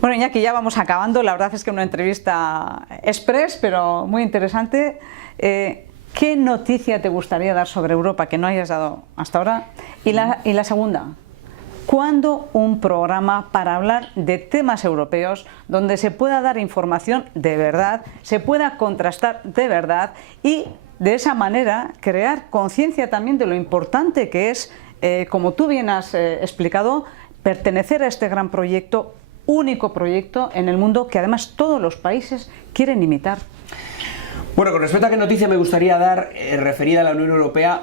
Bueno, Iñaki, ya vamos acabando. La verdad es que una entrevista express, pero muy interesante. ¿Qué noticia te gustaría dar sobre Europa que no hayas dado hasta ahora? Y la segunda, ¿cuándo un programa para hablar de temas europeos donde se pueda dar información de verdad, se pueda contrastar de verdad y de esa manera crear conciencia también de lo importante que es, como tú bien has explicado, pertenecer a este gran proyecto, único proyecto en el mundo que además todos los países quieren imitar? Bueno, con respecto a qué noticia me gustaría dar referida a la Unión Europea,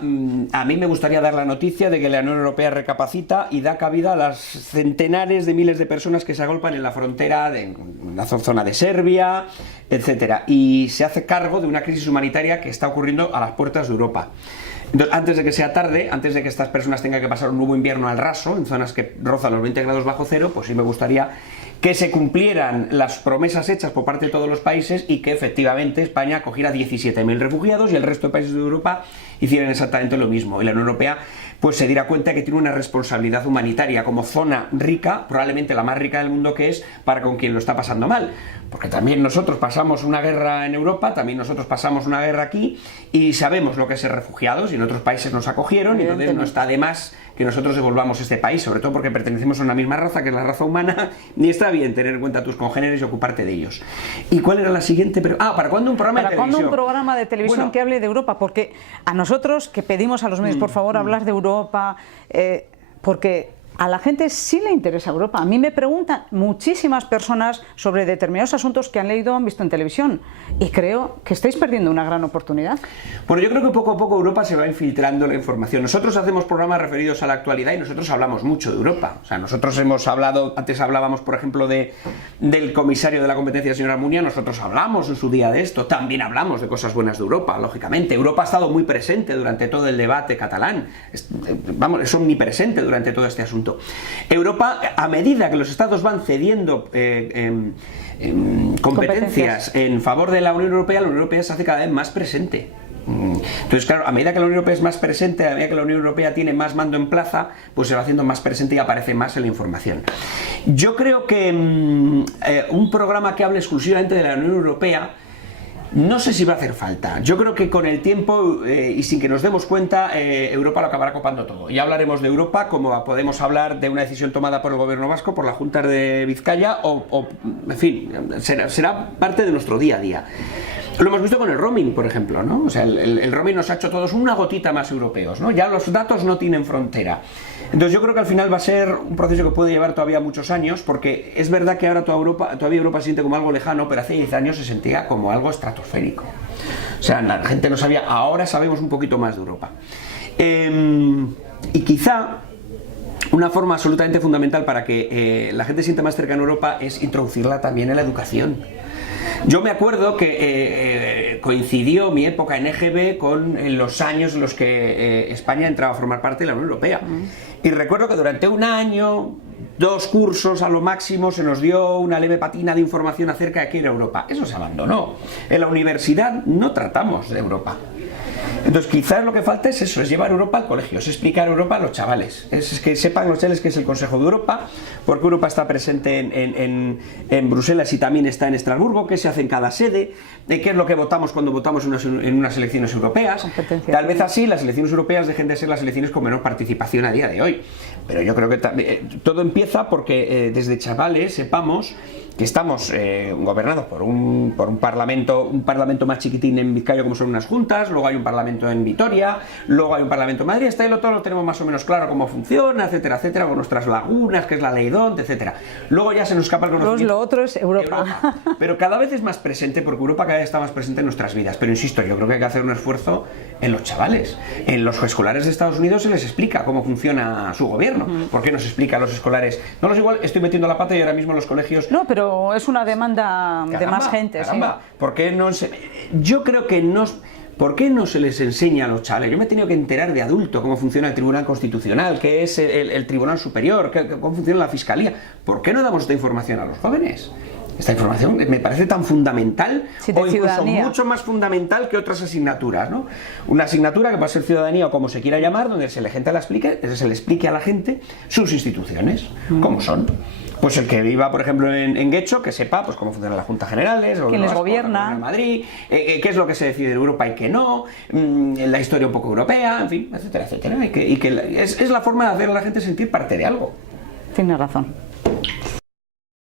a mí me gustaría dar la noticia de que la Unión Europea recapacita y da cabida a las centenares de miles de personas que se agolpan en la frontera, en la zona de Serbia, etcétera, y se hace cargo de una crisis humanitaria que está ocurriendo a las puertas de Europa. Entonces, antes de que sea tarde, antes de que estas personas tengan que pasar un nuevo invierno al raso, en zonas que rozan los 20 grados bajo cero, pues sí me gustaría que se cumplieran las promesas hechas por parte de todos los países y que efectivamente España acogiera 17.000 refugiados y el resto de países de Europa hicieran exactamente lo mismo. Y la Unión Europea pues se diera cuenta que tiene una responsabilidad humanitaria como zona rica, probablemente la más rica del mundo, que es para con quien lo está pasando mal. Porque también nosotros pasamos una guerra en Europa, también nosotros pasamos una guerra aquí y sabemos lo que es ser refugiados y en otros países nos acogieron y entonces no está de más que nosotros devolvamos este país, sobre todo porque pertenecemos a una misma raza, que es la raza humana, ni está bien tener en cuenta a tus congéneres y ocuparte de ellos. ¿Y cuál era la siguiente? ¿Para cuándo un programa de televisión? ¿Para cuándo un programa de televisión, bueno, que hable de Europa? Porque a nosotros, que pedimos a los medios, por favor, hablar de Europa, porque a la gente sí le interesa Europa. A mí me preguntan muchísimas personas sobre determinados asuntos que han leído o han visto en televisión y creo que estáis perdiendo una gran oportunidad. Bueno, yo creo que poco a poco Europa se va infiltrando la información. Nosotros hacemos programas referidos a la actualidad y nosotros hablamos mucho de Europa. O sea, nosotros hemos hablado, antes hablábamos, por ejemplo, del comisario de la competencia, señor Almunia, nosotros hablamos en su día de esto. También hablamos de cosas buenas de Europa, lógicamente. Europa ha estado muy presente durante todo el debate catalán. Vamos, es omnipresente durante todo este asunto. Europa, a medida que los estados van cediendo competencias en favor de la Unión Europea se hace cada vez más presente. Entonces, claro, a medida que la Unión Europea es más presente, a medida que la Unión Europea tiene más mando en plaza, pues se va haciendo más presente y aparece más en la información. Yo creo que un programa que hable exclusivamente de la Unión Europea no sé si va a hacer falta. Yo creo que con el tiempo y sin que nos demos cuenta, Europa lo acabará copando todo. Ya hablaremos de Europa como podemos hablar de una decisión tomada por el gobierno vasco, por la Junta de Vizcaya en fin, será parte de nuestro día a día. Lo hemos visto con el roaming, por ejemplo, ¿no? O sea, el roaming nos ha hecho todos una gotita más europeos, ¿no? Ya los datos no tienen frontera. Entonces yo creo que al final va a ser un proceso que puede llevar todavía muchos años, porque es verdad que ahora todavía Europa se siente como algo lejano, pero hace 10 años se sentía como algo estratosférico. O sea, la gente no sabía, ahora sabemos un poquito más de Europa. Y quizá una forma absolutamente fundamental para que la gente se sienta más cercana a Europa es introducirla también en la educación. Yo me acuerdo que coincidió mi época en EGB con los años en los que España entraba a formar parte de la Unión Europea. Y recuerdo que durante un año, 2 cursos a lo máximo, se nos dio una leve patina de información acerca de qué era Europa. Eso se abandonó. En la universidad no tratamos de Europa. Entonces quizás lo que falta es eso, es llevar Europa al colegio, es explicar Europa a los chavales, es que sepan los chavales qué es el Consejo de Europa, porque Europa está presente en Bruselas y también está en Estrasburgo, qué se hace en cada sede, qué es lo que votamos cuando votamos en unas elecciones europeas. Tal vez así las elecciones europeas dejen de ser las elecciones con menor participación a día de hoy, pero yo creo que todo empieza porque desde chavales sepamos que estamos gobernados por un parlamento más chiquitín en Vizcaya, como son unas juntas, luego hay un parlamento en Vitoria, luego hay un parlamento en Madrid, hasta ahí todo lo tenemos más o menos claro cómo funciona, etcétera, etcétera, con nuestras lagunas, que es la ley DONT, etcétera. Luego ya se nos escapa el conocimiento. Lo otro es Europa. Pero cada vez es más presente, porque Europa cada vez está más presente en nuestras vidas. Pero insisto, yo creo que hay que hacer un esfuerzo en los chavales. En los escolares de Estados Unidos se les explica cómo funciona su gobierno. ¿Por qué nos explica a los escolares? No los igual, estoy metiendo la pata y ahora mismo los colegios... No, pero es una demanda de más gente. Caramba, sí. ¿Por qué no se... Yo creo que no... ¿Por qué no se les enseña a los chavales? Yo me he tenido que enterar de adulto cómo funciona el Tribunal Constitucional, qué es el Tribunal Superior, cómo funciona la Fiscalía. ¿Por qué no damos esta información a los jóvenes? Esta información me parece tan fundamental, sí, o incluso mucho más fundamental que otras asignaturas, ¿no? Una asignatura que va a ser ciudadanía o como se quiera llamar, donde se le explique a la gente sus instituciones, cómo son. Pues el que viva, por ejemplo, en Guecho, que sepa pues cómo funciona la Junta Generales, quién les gobierna, en Madrid, qué es lo que se decide en Europa y qué no, la historia un poco europea, en fin, etcétera, etcétera. Es la forma de hacer a la gente sentir parte de algo. Tienes razón.